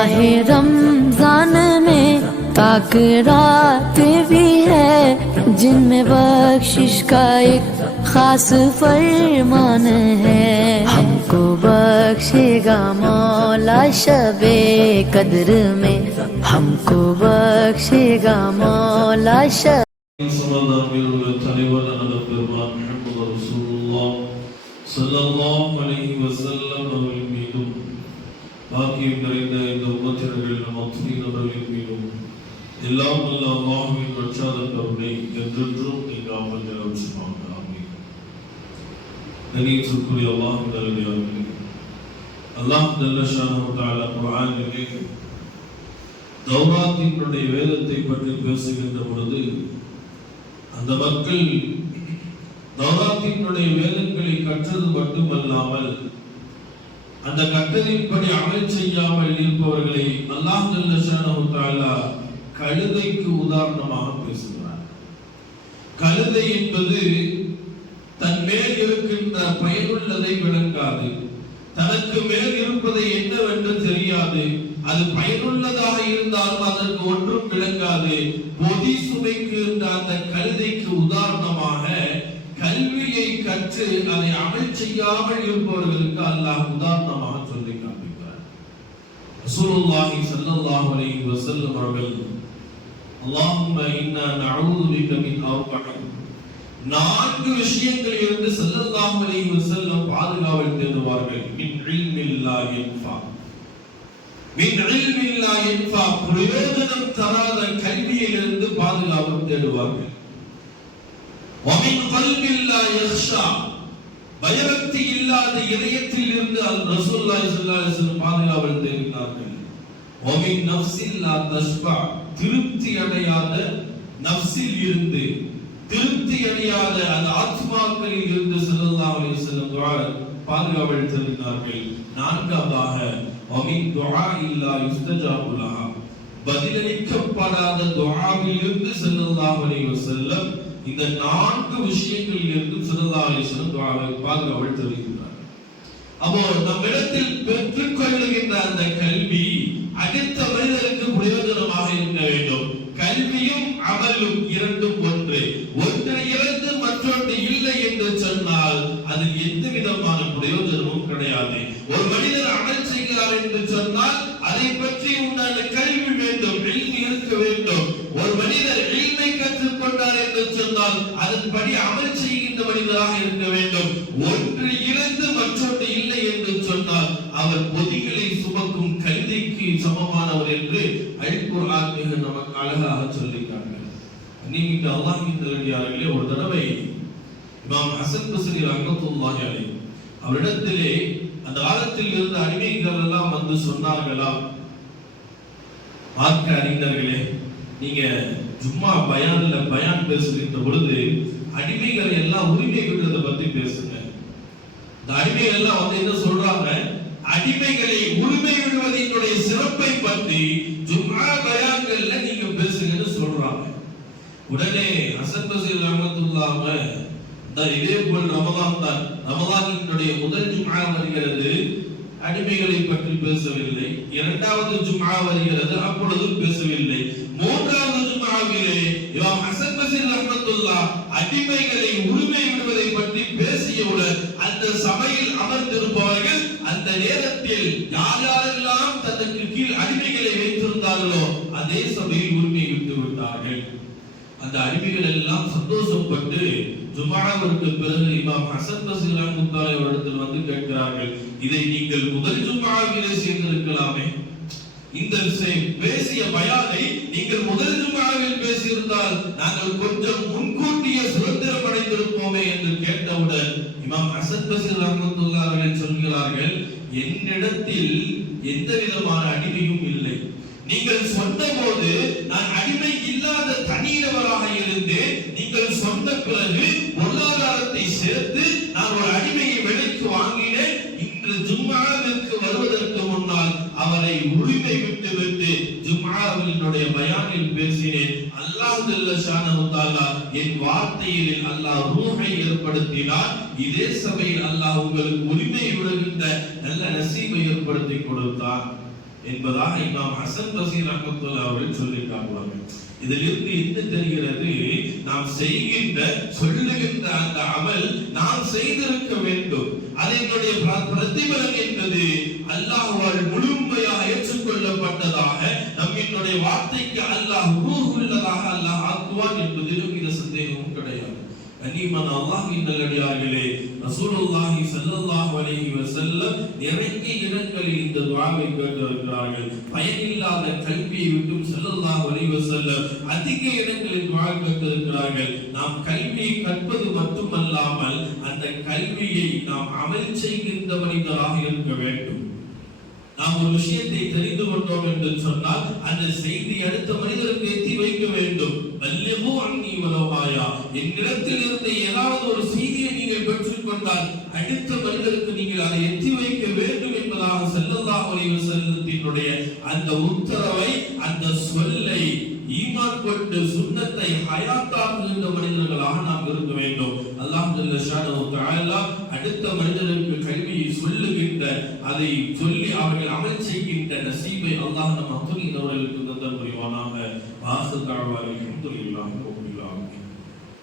ماہ رمضان میں پاک راتیں بھی ہے جن میں بخشش کا ایک خاص فرمان ہے۔ ہم کو بخشے گا مولا شب قدر میں۔ ہم کو بخشے گا مولا شب۔ صلی اللہ علیہ وسلم பாக்கியம் நிறைந்த இந்த உம்மத்தினர்கள் நம் அத்தனை நபர்களின் மீதும் எல்லாம் நல்ல அம்மாவின் ரட்சாத கருணை என்றென்றும் நீங்காமல் நிலவச்சுமாக ஆமீன். கணியத்திற்குரிய அல்லாஹின் அல்லாஹ் ஜல்ல ஷானஹு தஆலா தௌராத்தினுடைய வேதத்தை பற்றி பேசுகின்ற பொழுது அந்த மக்கள் தௌராத்தினுடைய வேதங்களை கற்றது மட்டுமல்லாமல் அந்த கற்றதின்படி அமல் செய்யாமல் இருப்பவர்களை அல்லாஹ் கழுதைக்கு உதாரணமாக பேசுகிறார் கழுதை என்பது தன் மேல் இருக்கின்ற பயனுள்ளதை விளங்காது. தனக்கு மேல் இருப்பதை என்னவென்று தெரியாது. அது பயனுள்ளதாக இருந்தாலும் அதற்கு ஒன்றும் விளங்காது. பொதி சுமைக்கின்ற அந்த கழுதைக்கு உதாரணமாக கல்வியை கற்று அதை அமல் செய்யாமல் இருப்பவர்களுக்கு அல்லாஹ் உதாரணமாக சொல்லி காண்பிக்கிறார். ரசூலுல்லாஹி ஸல்லல்லாஹு அலைஹி வஸல்லம் அவர்கள் அல்லாஹும்ம இன்னா நஊது பிக மின் அர்பஇன் நான்கு விஷயங்களில் இருந்து ஸல்லல்லாஹு அலைஹி வஸல்லம் பாதுகாவல் தேடுவார்கள். மின் இல்மில்லா யன்ஃபா. மின் இல்மில்லா யன்ஃபா. பிரயோஜனம் தராத கல்வியிலிருந்து பாதுகாப்பு தேடுவார்கள். வமின் கல்வில்லா யக்ஷா பயபக்தி இல்லாத இதயத்தில் இருந்து அல் ரசூலுல்லாஹி ஸல்லல்லாஹு அலைஹி வஸல்லம் பாதுகாவல் தேடினார்கள். வமின் நஃப்ஸில்லா தஷ்பா திருப்தி அடையாத நஃப்ஸில் இருந்து திருப்தி அடையாத அந்த ஆத்மாக்களில் இருந்து ஸல்லல்லாஹு அலைஹி வஸல்லம் துஆ பாதுகாவல் தேடினார்கள். நான்காவதாக வமின் துஆ இல்லா யுஸ்தஜாபு லஹா. பதிலளிக்கப்படாத துஆவில் இருந்து ஸல்லல்லாஹு அலைஹி வஸல்லம் இந்த நான்கு விஷயங்களில் இருந்து ஸல்லல்லாஹு அலைஹி வஸல்லம் பாதுகாவல் தேடுகிறார் அப்போ நம்மிடத்தில் பெற்றுக்கொள்ளுகின்ற அந்த கல்வி அடுத்த மனிதருக்கு பிரயோஜனமாக இருக்க வேண்டும். கல்வியும் அமலும் இரண்டும் ஒன்று. ஒன்று இருந்து மற்றொன்று இல்லை என்று சொன்னால் அதில் எந்த விதமான பிரயோஜனமும் கிடையாது. ஒரு மனிதர் அமல் செய்கிறார் என்று சொன்னால் அதை பற்றி உண்டான கல்வி வேண்டும் இருக்க வேண்டும். ஒரு மனிதர் எளிமை கற்றுக்கொண்டார் என்று சொன்னால் அதன்படி அமல் செய்கின்ற மனிதராக இருக்க வேண்டும். ஒன்று இருந்து மற்றொன்று இல்லை என்று சொன்னால் அவர் பொதிகளை சுமக்கும் கல்விக்கு சமமானவர் என்று அல் குர்ஆன் மிக நமக்கு அழகாக சொல்லிட்டாங்க நீங்க அல்லாஹ்வின் ஒரு தடவை இமாம் ஹசன் பசரி ரங்கத்துல்லாஹி அலைஹி அவரிடத்திலே அந்த காலத்தில் இருந்த அடிமைகள் எல்லாம் வந்து சொன்னார்களாம். மார்க்க அறிஞர்களே நீங்க ஜும்மா பயான்ல பயான் பேசுகின்ற பொழுது அடிமைகள் எல்லாம் உரிமை விடுறத பத்தி பேசுங்க. இந்த அடிமைகள் எல்லாம் வந்து என்ன சொல்றாங்க? அடிமைகளை உரிமை விடுவதனுடைய சிறப்பை பற்றி ஜும்மா பயான்கள்ல நீங்க பேசுங்கன்னு சொல்றாங்க. உடனே ஹசன் பசீர் ரஹமத்துல்லாம இதே போல் ரமதான் தான். ரமதானினுடைய முதல் ஜும்மா வருகிறது. அடிமைகளை பற்றி பேசவில்லை. இரண்டாவது ஜும்மா வருகிறது. அப்பொழுதும் பேசவில்லை. அடிமைகளை உரிமை விடுவதை பற்றி பேசியவுடன் அந்த சபையில் அமர்ந்திருப்பவர்கள் அந்த நேரத்தில் யார் யாரெல்லாம் தனக்கு கீழ் அடிமைகளை வைத்திருந்தார்களோ அதே சபையில் உரிமை விட்டு விட்டார்கள். அந்த அடிமைகள் எல்லாம் சந்தோஷப்பட்டு ஜுமாவிற்கு பிறகு இமாம் ஹசன் பசீர் முத்தாலை இடத்தில் வந்து கேட்கிறார்கள் இதை நீங்கள் முதல் ஜுமாவிலே செய்திருக்கலாமே? இந்த பேசிய பயானை நீங்கள் முதல் ஜுமாவில் பேசியிருந்தால் நாங்கள் கொஞ்சம் முன்கூட்டியே சுதந்திரம் அடைந்திருப்போமே என்று கேட்டவுடன் இமாம் அசத் பசீர் ரஹ்மத்துல்லாஹி அவர்கள் சொல்கிறார்கள் என்னிடத்தில் எந்த விதமான அடிமையும் இல்லை. நீங்கள் சொன்னபோது நான் அடிமை இல்லாத தனியவராக இருந்தேன். நீங்கள் சொன்ன பிறகு பொருளாதாரத்தை சேர்த்து ஜும்மாவினுடைய பயானில் பேசினேன். அல்லாஹ் ஜல்ல என் வார்த்தையில் அல்லாஹ் ரூஹை ஏற்படுத்தினார். இதே சபையில் அல்லாஹ் உங்களுக்கு உரிமை விடுகின்ற நல்ல நசீமை ஏற்படுத்தி கொடுத்தார் என்பதாக இமாம் ஹசன் பசீர் ரஹமத்துல்லா அவர்கள் சொல்லி காட்டுவாங்க இதிலிருந்து என்ன தெரிகிறது? நாம் செய்கின்ற சொல்லுகின்ற அந்த அமல் நாம் செய்திருக்க வேண்டும். அது என்னுடைய பிரதிபலன் என்பது அல்லாஹ் வார்த்தைக்கு அல்லாஹ் ரூஹ் உள்ளதாக அல்லாஹ் ஆக்குவான் என்பதிலும் இந்த சந்தேகமும் கிடையாது. கனிமன் அல்லாஹின் நல்லடியார்களே ரசூலுல்லாஹி ஸல்லல்லாஹு அலைஹி வஸல்லம் நிறைய இடங்களில் இந்த துஆவை கேட்டிருக்கிறார்கள். பயனில்லாத கல்வியை விட்டும் ஸல்லல்லாஹு அலைஹி வஸல்லம் அதிக இடங்களில் துஆ கேட்டிருக்கிறார்கள். நாம் கல்வியை கற்பது மட்டுமல்லாமல் அந்த கல்வியை நாம் அமல் செய்கின்ற மனிதராக இருக்க வேண்டும். நாம் ஒரு விஷயத்தை தெரிந்து கொண்டோம் என்று சொன்னால் அந்த செய்தி அடுத்த மனிதருக்கு எத்தி வைக்க வேண்டும் வல்லிகு அன்னி வலவாயா என்னிடத்தில் இருந்த ஏதாவது ஒரு செய்தியை நீங்கள் பெற்றுக்கொண்டால் அடுத்த மனிதருக்கு நீங்கள் அதை எத்தி வைக்க வேண்டும் என்பதாக செல்லல்லா அலைஹி செல்லத்தினுடைய அந்த உத்தரவை அந்த சொல்லை ஈமான் கொண்டு சுண்ணத்தை ஹயாத்தாக்குகின்ற மனிதர்களாக நாம் இருக்க வேண்டும் அல்லாஹ் அடுத்த மனிதருக்கு கல்வியை சொல்லு அதை சொல்லி அவர்கள் அமல் செய்கின்ற நசீபை அல்லாஹ் நம் அத்துணை அவர்களுக்கு தந்த புரிவானாக வாசு தாழ்வார்கள் அல்ஹம்துலில்லாஹி